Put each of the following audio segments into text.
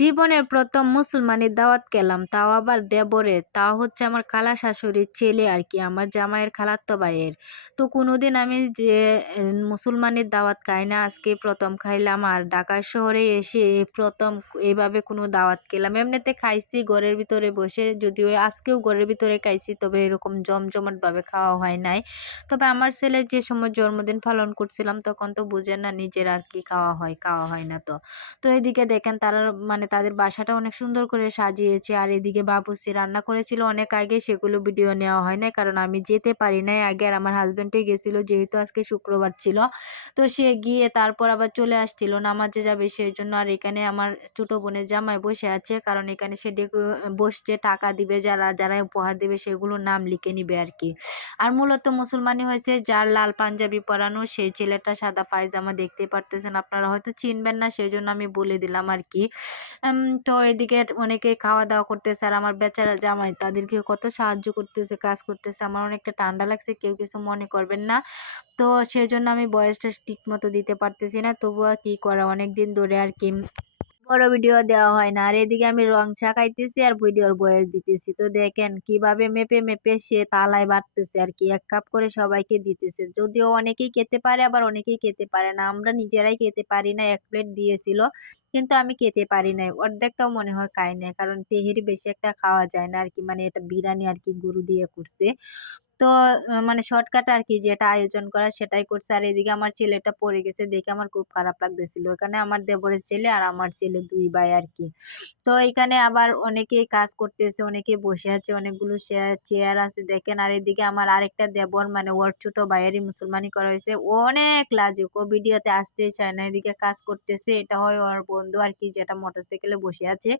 জীবনের প্রথম মুসলমানের দাওয়াত খেলাম তাও আবার দেবরের তাও হচ্ছে আমার খালা শাশুড়ির ছেলে আর কি, আমার জামাইয়ের খালাতো ভাইয়ের। তো কোনোদিন আমি যে মুসলমানের দাওয়াত খাই না, আজকে প্রথম খাইলাম আর ঢাকা শহরে এসে প্রথম এভাবে কোনো দাওয়াত খেলাম এমনিতে খাইছি ঘরের ভিতরে বসে, যদিও আজকেও ঘরের ভিতরে খাইছি, তবে এরকম জমজমাটভাবে খাওয়া হয় নাই। তবে আমার ছেলের যে সময় জন্মদিন পালন করছিলাম, তখন তো বুঝে না নিজের আর কি খাওয়া হয় খাওয়া হয় না তো। তো এদিকে দেখেন তারা মানে তাদের বাসাটা অনেক সুন্দর করে সাজিয়েছে। আর এদিকে বাবুসি রান্না করেছিল অনেক আগে, সেগুলো ভিডিও নেওয়া হয় না কারণ আমি যেতে পারি নাই আগে আর আমার হাজব্যান্ডে গেছিল, যেহেতু আজকে শুক্রবার ছিল। তো সে গিয়ে তারপর আবার চলে আসছিল, নামাজে যাবে সেই জন্য আর এখানে আমার ছোটো বোনের জামাই বসে আছে, কারণ এখানে সে ডেকে, বসছে, টাকা দিবে, যারা যারা উপহার দিবে সেগুলোর নাম লিখে নিবে আর কি। আর মূলত মুসলমানি হয়েছে, যার লাল পাঞ্জাবি পরানো, সেই ছেলেটা সাদা পায়জামা দেখতে পারতেছেন, আপনারা হয়তো চিনবেন না সেই জন্য আমি বলে দিলাম আর কি। তো এদিকে অনেকে খাওয়া দাওয়া করতেছে আর আমার বেচারা জামাই তাদেরকে কত সাহায্য করতেছে, কাজ করতেছে। আমার অনেকটা ঠান্ডা লাগছে, কেউ কিছু মনে করবেন না। তো সেই জন্য আমি বয়সটা ঠিক মতো দিতে পারতেছি না, তবুও কী করা? অনেক দিন ধরে আর কি বড় ভিডিও দেওয়া হয় না। আর এদিকে আমি রং চা খাইতেছি আর ভিডিওর বয়স দিতেছি। তো দেখেন কীভাবে মেপে মেপে সে তালায় বাড়তেছে আর কি। এক কাপ করে সবাইকে দিতেছে। যদিও অনেকেই খেতে পারে, আবার অনেকেই খেতে পারে না। আমরা নিজেরাই খেতে পারি না, এক প্লেট দিয়েছিল, কিন্তু আমি খেতে পারি নাই। অর্ধেকটাও মনে হয় খাই নাই, কারণ তেহেরি বেশি একটা খাওয়া যায় না আর কি। মানে এটা বিরিয়ানি আর কি গরু দিয়ে করছে। তো মানে শর্টকাট আর কি যেটা আয়োজন করা সেটাই করছে। আর এদিকে আমার ছেলেটা পড়ে গেছে, দেখে আমার খুব খারাপ লাগতেছিল। এখানে আমার দেবরের ছেলে আর আমার ছেলে দুই ভাই আর কি তো এখানে আবার অনেকেই কাজ করতেছে, অনেকে বসে আছে, অনেকগুলো চেয়ার আছে। দেখেন, আর এদিকে আমার আরেকটা দেবর মানে ওর ছোট ভাইয়েরই মুসলমানি করা হয়েছে। অনেক লাজুক, ও ভিডিওতে আসতেই চায় না। এদিকে কাজ করতেছে, এটা হয় ওর বন্ধু আর কি যেটা মোটরসাইকেলে বসে আছে।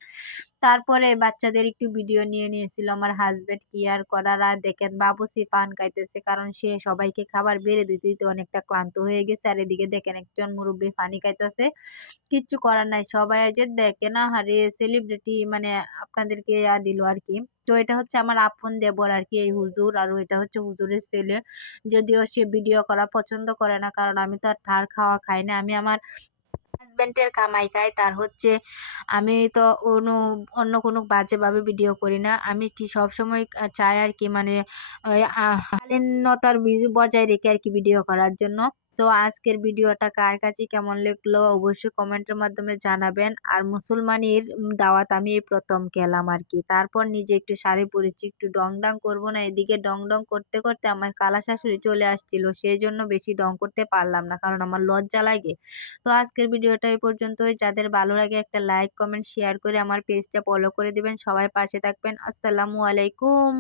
তারপরে বাচ্চাদের একটু ভিডিও নিয়ে নিয়েছিল, আমার হাজব্যান্ড কি আর করার। আর দেখেন, বাবু বাবুসি পান খাইতেছে। কারণ সে সবাইকে খাবার বেড়ে দিতে দিতে অনেকটা ক্লান্ত হয়ে গেছে। আর এদিকে দেখেন একজন মুরব্বী পানি খাইতেছে। কিচ্ছু করার নাই। সবাই যে দেখে না হারে সেলিব্রিটি মানে আপনাদেরকে দিল আর কি তো এটা হচ্ছে আমার আপন দেবর আর কি এই হুজুর। আর এটা হচ্ছে হুজুরের ছেলে। যদিও সে ভিডিও করা পছন্দ করে না, কারণ আমি তো আর ধার খাওয়া খাই না। আমি আমার হাজব্যান্ডের কামাই খায়, তার হচ্ছে আমি তো অন্য অন্য কোনো বাজেভাবে ভিডিও করি না। আমি কি সবসময় চাই আর কি মানে শালীনতার বজায় রেখে আর কি ভিডিও করার জন্য। তো আজকের ভিডিওটা কার কাছে কেমন লাগল অবশ্যই কমেন্টের মাধ্যমে জানাবেন। আর মুসলমানের দাওয়াত আমি এই প্রথম খেলাম আর কি তারপর নিজে একটু শাড়ি পরেছি, একটু ডং ডং করব না, এদিকে ডং ডং করতে করতে আমার কালা শাশুড়ি চলে আসছিল সেই জন্য বেশি ডং করতে পারলাম না, কারণ আমার লজ্জা লাগে। তো আজকের ভিডিওটা এই পর্যন্তই। যাদের ভালো লাগে একটা লাইক, কমেন্ট, শেয়ার করে আমার পেজটা ফলো করে দিবেন। সবাই পাশে থাকবেন। আসসালামু আলাইকুম।